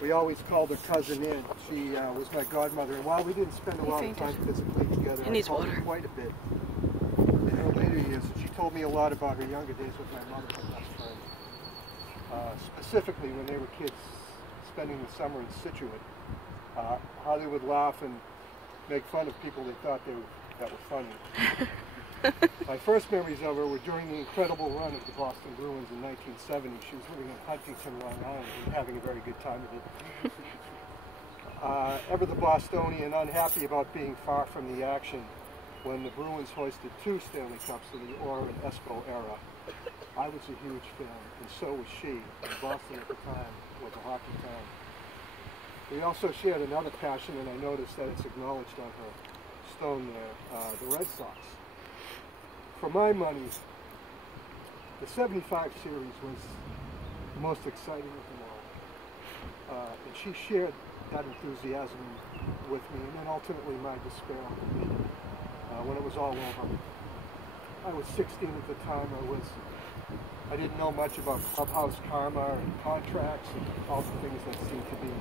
We always called her Cousin Erin. She was my godmother, and while we didn't spend a lot of time physically together, I called her quite a bit in her later years. And she told me a lot about her younger days with my mother, her best friend. Specifically when they were kids spending the summer in Situate, how they would laugh and make fun of people they thought that were funny. My first memories of her were during the incredible run of the Boston Bruins in 1970. She was living in Huntington, Long Island, and having a very good time with it. Ever the Bostonian, unhappy about being far from the action when the Bruins hoisted 2 Stanley Cups in the Orr and Espo era. I was a huge fan, and so was she. And Boston at the time was a hockey town. We also shared another passion, and I noticed that it's acknowledged on her stone there, the Red Sox. For my money, the 75 series was the most exciting of them all. And she shared that enthusiasm with me, and then ultimately my despair when it was all over. I was 16 at the time. I didn't know much about clubhouse karma and contracts and all the things that seem to be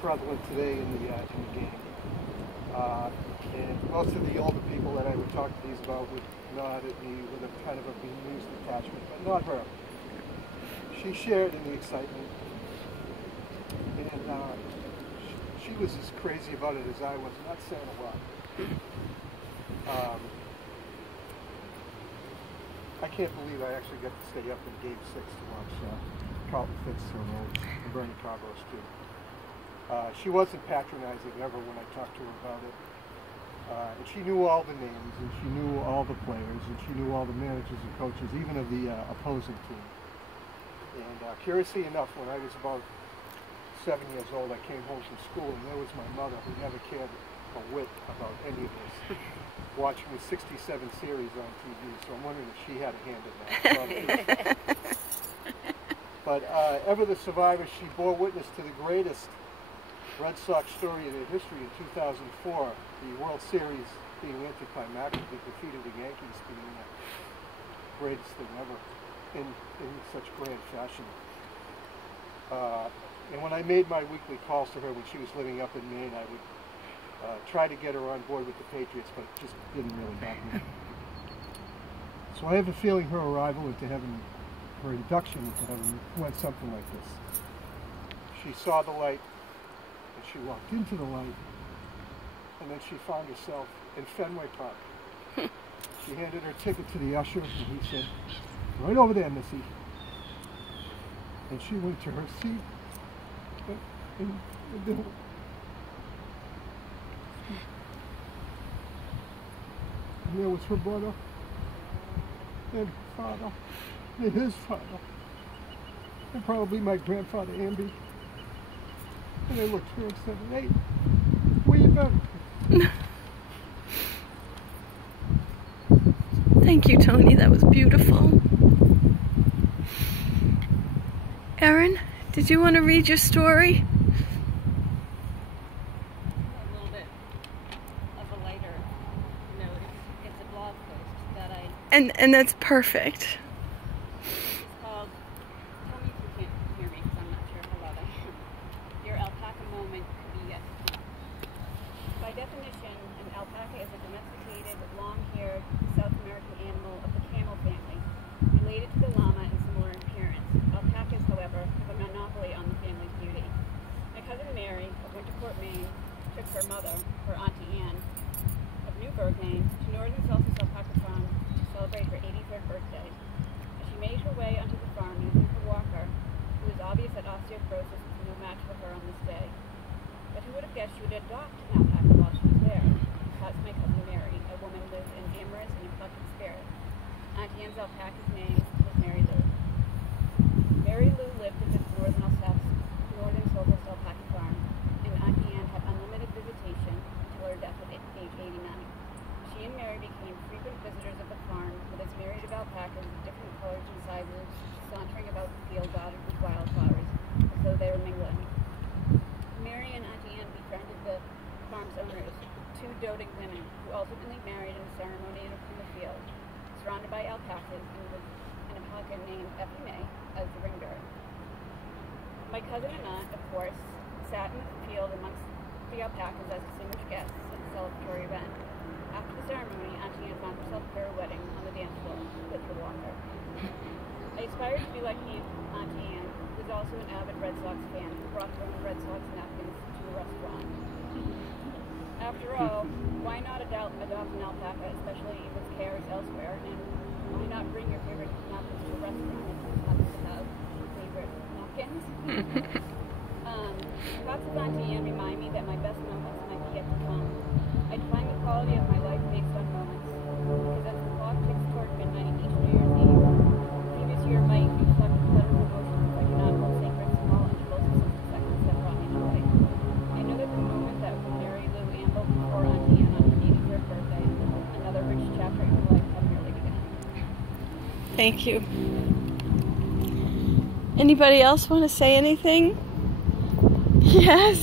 prevalent today in the game. And most of the older people that I would talk to these about would nod at me with a kind of a bemused attachment, but not her. She shared in the excitement, and she was as crazy about it as I was, not saying a lot. I can't believe I actually got to stay up in Game 6 to watch Carlton Fitzgerald and Bernie Carlos too. She wasn't patronizing ever when I talked to her about it. And she knew all the names, and she knew all the players, and she knew all the managers and coaches, even of the opposing team. And curiously enough, when I was about 7 years old, I came home from school, and there was my mother, who never cared a whit about any of this, watching the 67 series on TV. So I'm wondering if she had a hand in that. But ever the survivor, she bore witness to the greatest Red Sox story in their history in 2004, the World Series being anticlimactic, defeated the Yankees, being the greatest thing ever in such grand fashion. And when I made my weekly calls to her when she was living up in Maine, I would try to get her on board with the Patriots, but it just didn't really happen. So I have a feeling her arrival into heaven, her induction into heaven, went something like this. She saw the light, and she walked into the light, and then she found herself in Fenway Park. She handed her ticket to the usher, and he said, "Right over there, Missy." And she went to her seat, and there was her brother, and her father, and his father, and probably my grandfather, Amby. And they looked at her and said, "Hey, where you been?" Thank you, Tony. That was beautiful. Erin, did you want to read your story? A little bit of a lighter note. It's a blog post that I... And that's perfect. It's called, tell me if you can't hear me because I'm not sure how loud I am. Your alpaca moment could be yet to come. By definition, an alpaca is a domesticated, long-haired South American animal of the camel family, related to the llama and similar in appearance. Alpacas, however, have a monopoly on the family's beauty. My cousin Mary of Winterport, Maine, took her mother, her Auntie Anne, of Newburgh, Maine, to Northern Solstice Alpaca Farm to celebrate her 83rd birthday. As she made her way onto the farm using her walker, it was obvious that osteoporosis was no match for her on this day. But who would have guessed she would adopt an alpaca while she was there? That's my cousin Mary, a woman with an amorous and eclectic spirit. Auntie Anne's alpaca's name was Mary Lou. Mary Lou lived at this Northern Solstice Alpaca Farm, and Auntie Anne had unlimited visitation until her death at age 89. She and Mary became frequent visitors of the farm, with its myriad of alpacas of different colors and sizes, sauntering about the field dotted with wildflowers, as though they were mingling. Mary and Auntie Anne befriended the farm's owners, 2 doting women, who ultimately married in a ceremony in the field, surrounded by alpacas, and with an alpaca named Effie May as the ring bearer. My cousin and aunt, of course, sat in the field amongst the alpacas as distinguished guests at the celebratory event. After the ceremony, Auntie Anne found herself at her wedding on the dance floor with her walker. I aspired to be like Auntie Anne, who was also an avid Red Sox fan, who brought her own Red Sox napkins to the restaurant. After all, why not adopt an alpaca, especially if its care is elsewhere, and why not bring your favorite napkins to a restaurant if you happen to have favorite napkins? Thoughts of Auntie Anne remind me that my best moments might be yet to come. I define the quality of my life based on moments, because as the clock ticks toward midnight each New Year's Eve, the previous year might reflect pleasant emotions I cannot hold sacred small intervals of 60 seconds that brought me joy. I know that the moment that Mary Lou ambled before Auntie Anne on her 83rd birthday, another rich chapter in her life had merely begun. Thank you. Anybody else want to say anything? Yes.